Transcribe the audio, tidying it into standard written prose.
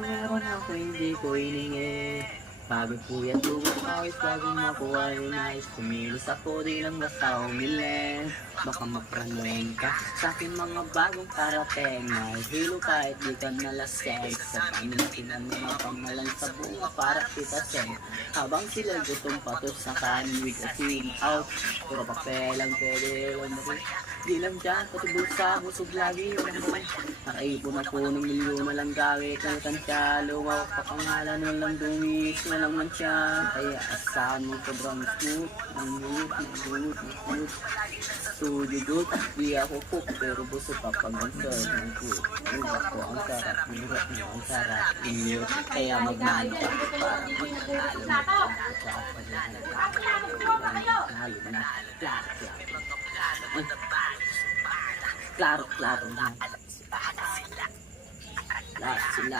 Meron ako hindi ko hiningi. Pagod puyat lugod awit bagong makuha yung nais. Kumilos ako di lang basta umili. Baka mapraning ka sa akin mga bagong parating. May hilo kahit di ka nalaseng. Sa dami na tinanong pamalan sa bunga para kita seng. Habang sila gutom patos sa kanin with a team out. Puro papel lang pwede lang na rin. Di lang dyan, pati bulsa, busog lagi yun ang buhay. Nakaipon ako ng milyon na lang gamit ng tansya. Lumawak pa pangalan, walang dumis, walang mansya. Kaya asahan mo sobrang smooth, ang smooth. Studio good, di ako cook, pero busog pa pag mag-serve ng food. Uwa ko ang sarap, hirap mo ang sarap, inyo. Kaya magmano ka, para magkakalo mo ka. Halo na, klaro na. Lahat sila.